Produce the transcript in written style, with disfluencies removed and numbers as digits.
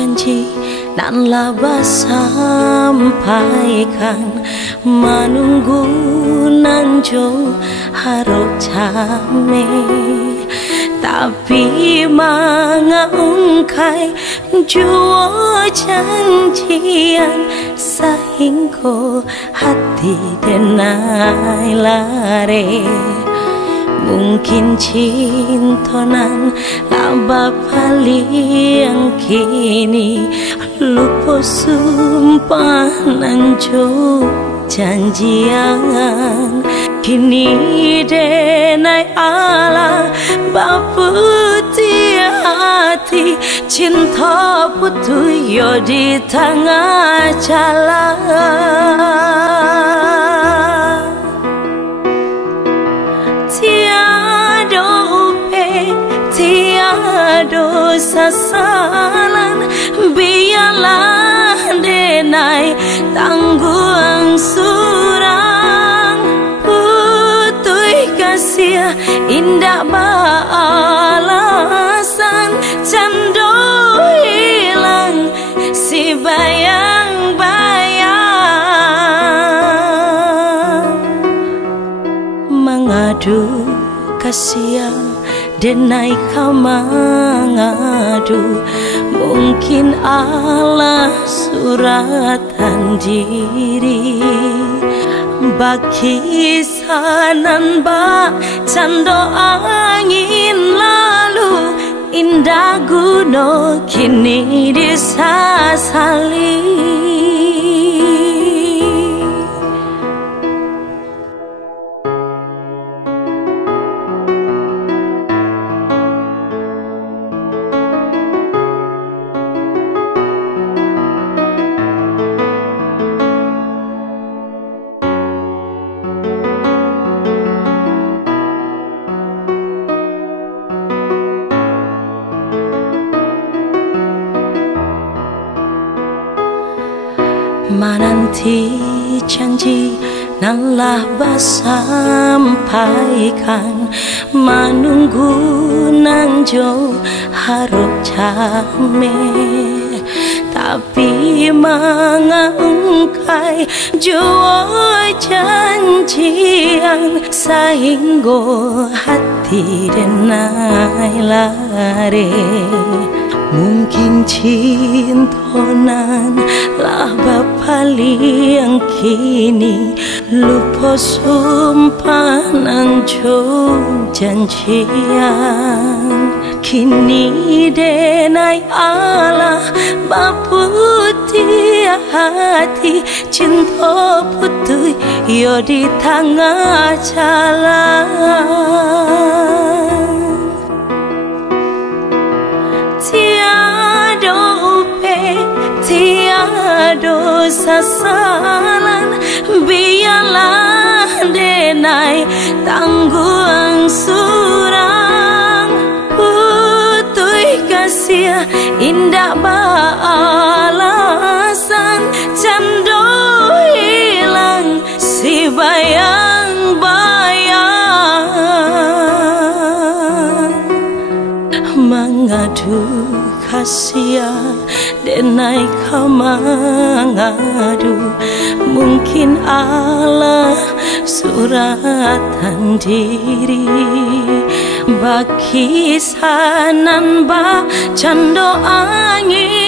janji nan laba sampaikan, menunggu nan jauh harap jame, tapi mengungkai jua janjian sehingga hati denai lare. Mungkin cinta nan laba paling kini lupa sumpah nan jauh janjian. Kini denai ala baputi hati, cinta putu yo di tengah jalan. Tiada upe, tiada sasaran, biarlah denai tangguang surang. Putui kasih indah balasan, cando hilang si bayang-bayang. Mengadu kasihan denai kau mengadu, mungkin Allah suratan diri. Bagi sanan ba cando angin lalu, indah gunung kini disasali. Menanti janji nan laba sampaikan, menunggu nan jauh harap jame, tapi mengungkai jua janjian sehingga hati denai lare. Mungkin cinta nan laba paling kini lupa sumpah nan jauh janjian. Kini denai Allah baputi hati, cinta putih yo di tengah jalan. Tiada upe, tiada sasaran, biarlah denai tangguang surang. Putui kasih indah balasan, cando hilang si bayang-bayang. Mengadu kasihan denai kau mengadu, mungkin Allah suratan diri. Bagi sanan ba cando angin